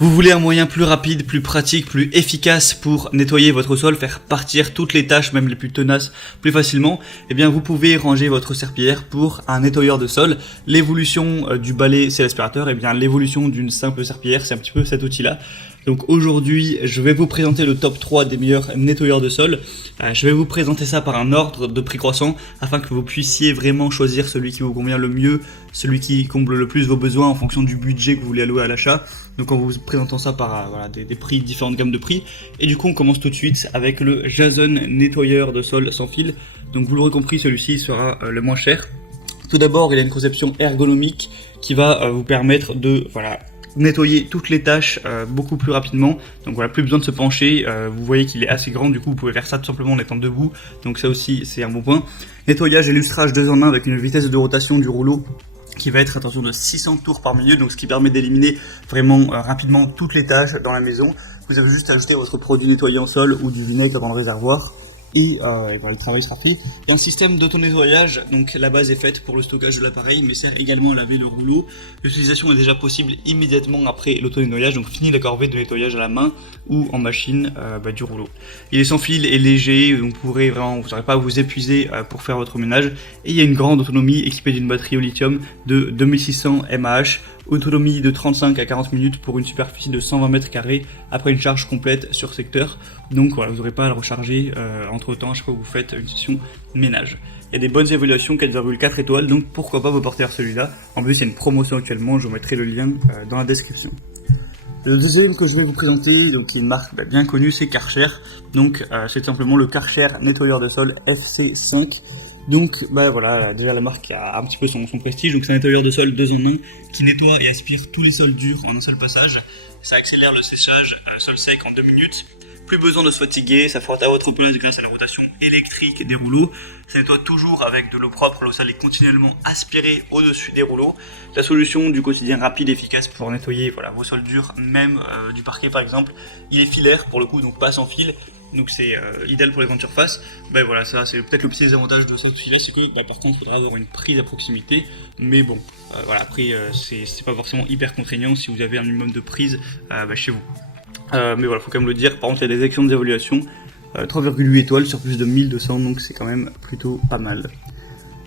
Vous voulez un moyen plus rapide, plus pratique, plus efficace pour nettoyer votre sol, faire partir toutes les tâches, même les plus tenaces, plus facilement? Eh bien, vous pouvez ranger votre serpillière pour un nettoyeur de sol. L'évolution du balai, c'est l'aspirateur. Eh bien, l'évolution d'une simple serpillière, c'est un petit peu cet outil-là. Donc aujourd'hui, je vais vous présenter le top 3 des meilleurs nettoyeurs de sol. Je vais vous présenter ça par un ordre de prix croissant afin que vous puissiez vraiment choisir celui qui vous convient le mieux, celui qui comble le plus vos besoins en fonction du budget que vous voulez allouer à l'achat. Donc en vous présentant ça par des prix, différentes gammes de prix. Et du coup, on commence tout de suite avec le Jason nettoyeur de sol sans fil. Donc vous l'aurez compris, celui-ci sera le moins cher. Tout d'abord, il a une conception ergonomique qui va vous permettre de nettoyer toutes les tâches beaucoup plus rapidement. Donc voilà, plus besoin de se pencher. Vous voyez qu'il est assez grand, du coup vous pouvez faire ça tout simplement en étant debout. Donc ça aussi c'est un bon point. Nettoyage et lustrage 2 en 1 avec une vitesse de rotation du rouleau qui va être, attention, de 600 tours par minute, donc ce qui permet d'éliminer vraiment rapidement toutes les tâches dans la maison. Vous avez juste à ajouter votre produit nettoyant sol ou du vinaigre dans le réservoir. Et voilà, le travail sera fait. Il y a un système d'auto-nettoyage, donc la base est faite pour le stockage de l'appareil, mais sert également à laver le rouleau. L'utilisation est déjà possible immédiatement après l'auto-nettoyage, donc fini la corvée de nettoyage à la main ou en machine du rouleau. Il est sans fil et léger, donc vous n'aurez pas à vous épuiser pour faire votre ménage. Et il y a une grande autonomie équipée d'une batterie au lithium de 2600 mAh. Autonomie de 35 à 40 minutes pour une superficie de 120 mètres carrés après une charge complète sur secteur. Donc voilà, vous n'aurez pas à le recharger entre temps à chaque fois que vous faites une session ménage. Il y a des bonnes évaluations, 4,4 étoiles, donc pourquoi pas vous porter vers celui-là. En plus, il y a une promotion actuellement, je vous mettrai le lien dans la description. Le deuxième que je vais vous présenter, donc qui est une marque bien connue, c'est Karcher. Donc c'est simplement le Karcher nettoyeur de sol FC5. Donc voilà, déjà la marque a un petit peu son prestige. Donc c'est un nettoyeur de sol 2 en 1 qui nettoie et aspire tous les sols durs en un seul passage. Ça accélère le séchage sol sec en 2 minutes. Plus besoin de se fatiguer, ça frotte à votre place grâce à la rotation électrique des rouleaux. Ça nettoie toujours avec de l'eau propre, l'eau sale est continuellement aspirée au-dessus des rouleaux. La solution du quotidien rapide et efficace pour nettoyer vos sols durs, même du parquet par exemple. Il est filaire pour le coup, donc pas sans fil. Donc c'est idéal pour les grandes surfaces. Voilà, ça c'est peut-être le petit désavantage de ça filet, c'est que par contre il faudra avoir une prise à proximité. Mais bon, après c'est pas forcément hyper contraignant si vous avez un minimum de prise chez vous. Mais voilà, faut quand même le dire. Par contre, il y a des excellentes évaluations, 3,8 étoiles sur plus de 1200, donc c'est quand même plutôt pas mal.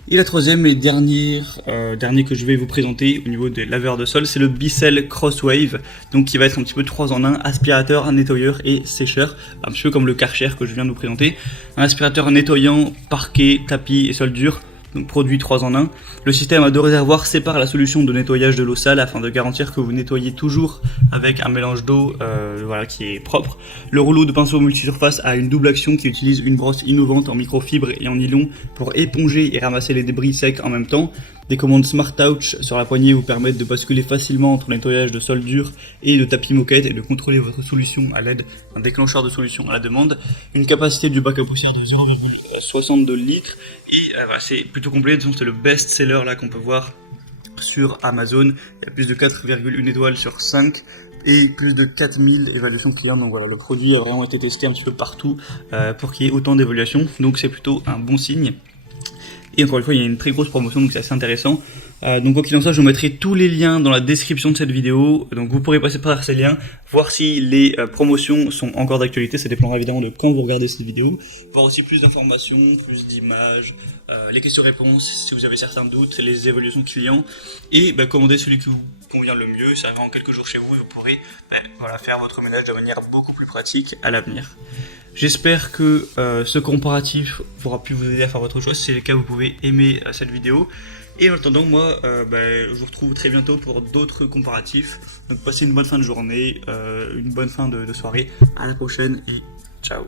Et la troisième et dernier que je vais vous présenter au niveau des laveurs de sol, c'est le Bissell Crosswave, donc qui va être un petit peu 3 en 1, aspirateur, nettoyeur et sécheur, un petit peu comme le Karcher que je viens de vous présenter. Un aspirateur nettoyant parquet, tapis et sol dur. Donc produit 3 en 1. Le système à 2 réservoirs sépare la solution de nettoyage de l'eau sale afin de garantir que vous nettoyez toujours avec un mélange d'eau qui est propre. Le rouleau de pinceau multisurface a une double action qui utilise une brosse innovante en microfibre et en nylon pour éponger et ramasser les débris secs en même temps. Des commandes Smart Touch sur la poignée vous permettent de basculer facilement entre nettoyage de sol dur et de tapis moquette et de contrôler votre solution à l'aide d'un déclencheur de solution à la demande. Une capacité du bac à poussière de 0,62 litres et c'est plutôt complet, c'est le best seller là qu'on peut voir sur Amazon. Il y a plus de 4,1 étoiles sur 5 et plus de 4000 évaluations clients. Donc voilà, le produit a vraiment été testé un petit peu partout pour qu'il y ait autant d'évaluations, donc c'est plutôt un bon signe. Et encore une fois, il y a une très grosse promotion, donc c'est assez intéressant. Donc quoi qu'il en soit, je vous mettrai tous les liens dans la description de cette vidéo. Donc vous pourrez passer par ces liens, voir si les promotions sont encore d'actualité. Ça dépendra évidemment de quand vous regardez cette vidéo. Voir aussi plus d'informations, plus d'images, les questions-réponses, si vous avez certains doutes, les évaluations clients. Et commander celui qui vous convient le mieux. Ça arrive en quelques jours chez vous et vous pourrez faire votre ménage de manière beaucoup plus pratique à l'avenir. J'espère que ce comparatif aura pu vous aider à faire votre choix. Si c'est le cas, vous pouvez aimer cette vidéo. Et en attendant, moi, je vous retrouve très bientôt pour d'autres comparatifs. Donc passez une bonne fin de journée, une bonne fin de soirée. À la prochaine et ciao.